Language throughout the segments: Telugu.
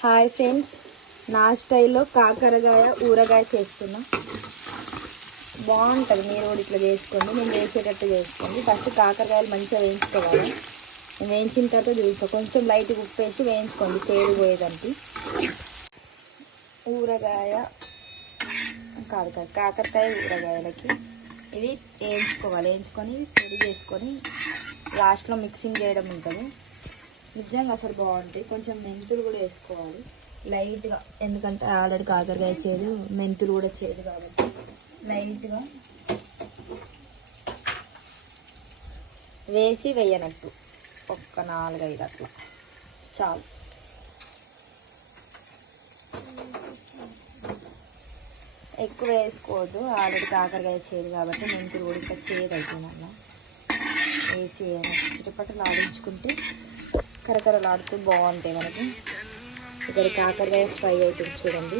హాయ్ ఫ్రెండ్స్, నా స్టైల్లో కాకరకాయ ఊరగాయ చేస్తున్నా. బాగుంటుంది. మీరు కూడా ఇట్లా చేసుకోండి. నేను వేసేటట్టు చేసుకోండి. ఫస్ట్ కాకరకాయలు మంచిగా వేయించుకోవాలి. వేయించిన తర్వాత చూసా కొంచెం లైట్ ఉప్పు వేసి వేయించుకోండి, చేదు పోయేదానికి. ఊరగాయ కాకరకాయ ఊరగాయలకి ఇది వేయించుకోవాలి. వేయించుకొని పొడి చేసుకొని లాస్ట్లో మిక్సింగ్ చేయడం ఉంటుంది. నిజంగా అసలు బాగుంటాయి. కొంచెం మెంతులు కూడా వేసుకోవాలి లైట్గా, ఎందుకంటే ఆల్రెడీ కాకరకాయ చేదు, మెంతులు కూడా చేదు కాబట్టి లైట్గా వేసి వేయనట్టు ఒక్క 4-5 అట్లా చాలు. ఎక్కువ వేసుకోవద్దు, ఆల్రెడీ కాకరకాయ చేదు కాబట్టి మెంతులు కూడా ఇంకా చేదు అవుతుంది. అలా వేసి చిటపటలు ఆడించుకుంటే కరకరలాడుతూ బాగుంటాయి మనకి. ఇక్కడ కాకరకాయ ఫ్రై అవుతుంది చూడండి.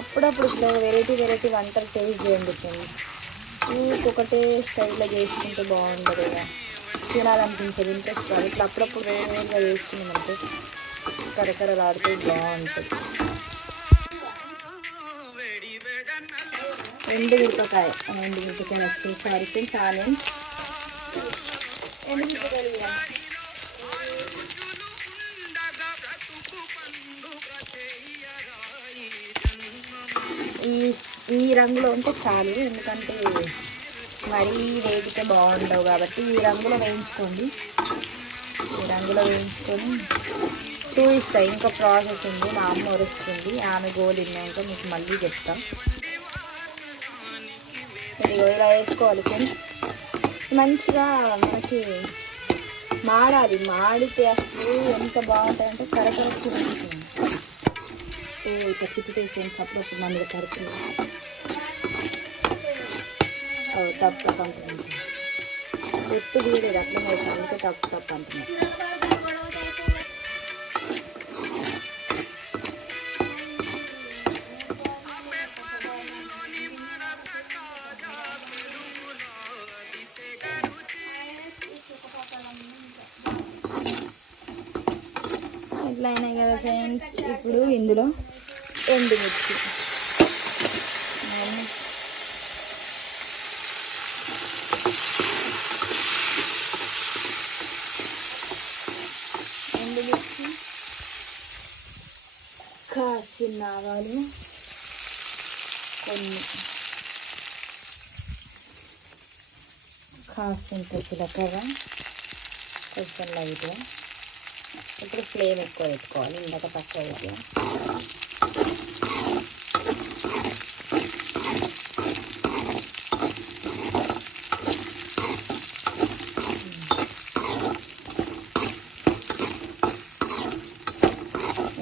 అప్పుడప్పుడు ఇట్లా వెరైటీ వంటలు టేస్ట్ చేయండి ఫ్రెండ్స్. ఒకటే స్టైల్లో చేసుకుంటే బాగుంటుంది కదా, తినాలనిపించదు, ఇంట్రెస్ట్ కాదు. ఇట్లా అప్పుడప్పుడు వేరుగా చేసుకున్నామంటే కరకరలాడుతూ బాగుంటుంది. ఎండుమిరపకాయ వస్తుంది. సారీ ఫ్రెండ్స్, ఆనియన్స్ ఎండుమిరపకాయలు ఈ రంగులో ఉంటే చాలు, ఎందుకంటే మరీ వేగితే బాగుండవు కాబట్టి ఈ రంగులో వేయించుకోండి. ఈ రంగులో వేయించుకొని చూపిస్తాయి. ఇంకా ప్రాసెస్ ఉంది, మా అమ్మ వరుస్తుంది, ఆమె గోలిన్నాక మీకు మళ్ళీ చెప్తాం. ఇది ఇలా వేసుకోవాలి ఫ్రెండ్స్. మంచిగా మనకి మాడాలి. మాడితే అసలు ఎంత బాగుంటాయంటే కరకరచి ఉంటుంది. ఇట్లా చిప్పితే ఫ్రెండ్స్ అప్పుడప్పుడు మన కరుపులు తప్పు అంటున్నాను. ఉప్పు తీయలేదు అట్లనే అవుతుంది, అందుకే తప్పు అంటున్నాను. ఇట్లా అయినాయి కదా ఫ్రెండ్స్. ఇప్పుడు ఇందులో ఎండుమిర్చి, కాసిన ఆవాలు కొన్ని, కాసింత జీలకర్ర కొంచెం లైట్గా. ఇప్పుడు ఫ్లేమ్ ఎక్కువ పెట్టుకోవాలి, ఇందాక తక్కువ అయితే.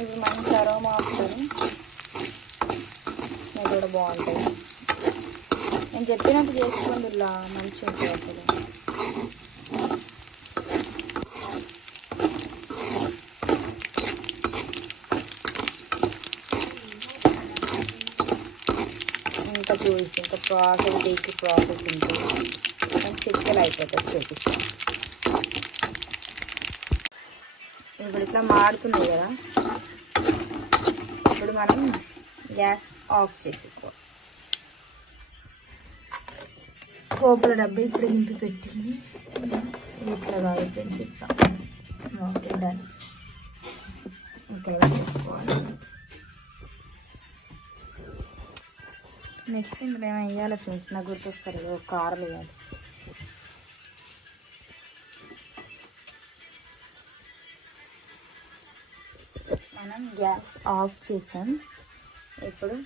ఇప్పుడు మంచి అరోమా వస్తుంది, ఇది కూడా బాగుంటుంది. నేను చెప్పినట్టు చేసుకోండి, ఇలా మంచిగా ఉంటుంది అసలు. ఇంకా చూపిస్తే ఇంకా ప్రాసెస్ ఉంటుంది. నేను చిక్కలు అయిపోతుంది చూపిస్తాను. ఇప్పుడు ఇట్లా మాడుతున్నాయి కదా, ఇప్పుడు మనం గ్యాస్ ఆఫ్ చేసేసుకోవాలి. పోపుల డబ్బా ఇప్పుడు నింపి పెట్టింది. ఇట్లా కాదు ఫ్రెండ్స్, ఇట్లా ఓకే డన్. ఇక్కడ చేసుకోవాలి. నెక్స్ట్ ఇందులో ఏమైనా వేయాలి ఫ్రెండ్స్, నాకు గుర్తొస్తారు, కారం వేయాలి. మనం గ్యాస్ ఆఫ్ చేసాం. ఇప్పుడు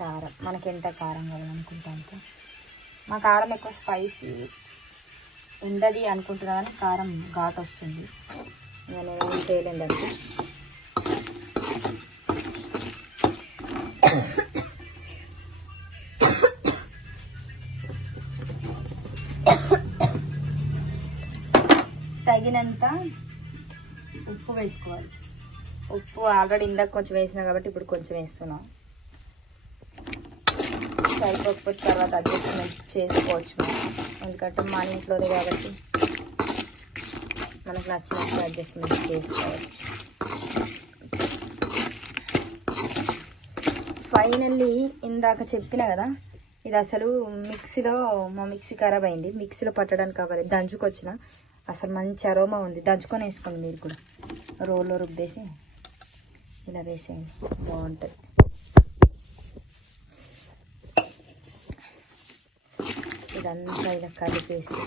కారం, మనకి ఎంత కారం కావాలనుకుంటా అంతే. మా కారం ఎక్కువ స్పైసీ ఉండదు అనుకుంటున్నా, కానీ కారం ఘాట్ వస్తుంది. నేను ఏం చేయలేదండి. తగినంత ఉప్పు వేసుకోవాలి. ఉప్పు ఆల్రెడీ ఇందాక కొంచెం వేసినా కాబట్టి ఇప్పుడు కొంచెం వేస్తున్నాం. సరిపోకపోతే తర్వాత అడ్జస్ట్మెంట్ చేసుకోవచ్చు మనం, ఎందుకంటే మన ఇంట్లోనే కాబట్టి మనకు నచ్చినట్టు అడ్జస్ట్మెంట్ చేసుకోవచ్చు. ఫైనల్లీ ఇందాక చెప్పిన కదా, ఇది అసలు మిక్సీలో మా మిక్సీ ఖరాబ్ అయింది, మిక్సీలో పట్టడానికి కావాలి, దంచుకొచ్చిన. అసలు మంచి అరోమా ఉంది. దంచుకొని వేసుకోండి మీరు కూడా. రోల్లో రుబ్బేసి ఇలా వేసేయండి, బాగుంటుంది. ఇదంతా ఇలా కలిపేసి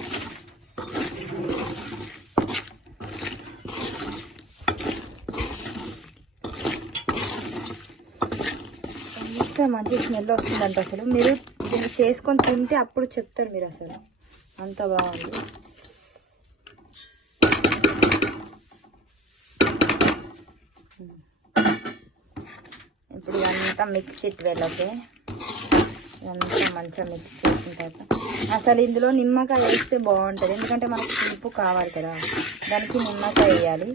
ఎంత మంచి స్మెల్ వస్తుందంట. అసలు మీరు దీన్ని చేసుకొని తింటే అప్పుడు చెప్తారు మీరు, అసలు అంత బాగుంది. ఇప్పుడు ఇదంతా మిక్స్ ఇట్ వెల్. ఓకే, ఇదంతా మంచిగా మిక్స్ చేసిన తర్వాత అసలు ఇందులో నిమ్మకాయ వేస్తే బాగుంటుంది, ఎందుకంటే మనకు పులుపు కావాలి కదా, దానికి నిమ్మకాయ వేయాలి.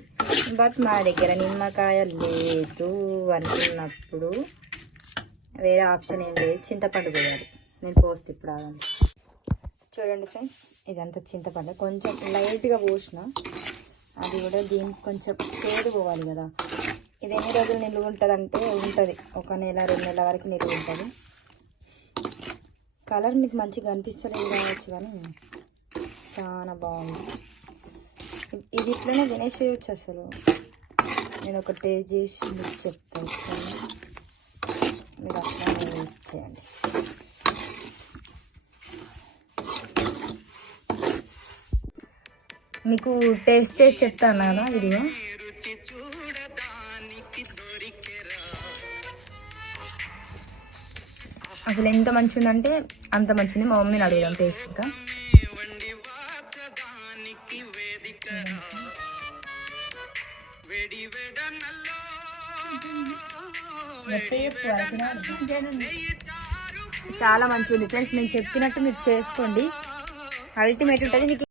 బట్ మా దగ్గర నిమ్మకాయ లేదు అనుకున్నప్పుడు వేరే ఆప్షన్ ఏం లేదు, చింతపండు వేయాలి. నేను పోస్తే ఇప్పుడు ఆగండి. చూడండి ఫ్రెండ్స్, ఇదంతా చింతపండు కొంచెం లైట్గా పోసిన, అది కూడా దీనికి కొంచెం చేదు పోవాలి కదా. ఇది ఎన్ని రోజులు నిలువ ఉంటుంది అంటే ఉంటుంది, 1 నెల 2 నెలల వరకు నిలువ ఉంటుంది. కలర్ మీకు మంచిగా అనిపిస్తలేదు కావచ్చు, కానీ చాలా బాగుంది. ఇది ఇట్లనే తినేసేయచ్చు అసలు. నేను ఒక టేస్ట్ చేసి మీకు చెప్తాను, మీరు అట్లా చేయండి. మీకు టేస్ట్ చేసి చెప్తాను కదా వీడియో. అసలు ఎంత మంచి ఉందంటే అంత మంచిది. మా మమ్మీని అడుగుదాం టేస్ట్. ఇంకా చాలా మంచిగా ఉంది ఫ్రెండ్స్. నేను చెప్పినట్టు మీరు చేసుకోండి, అల్టిమేట్ ఉంటుంది. మీకు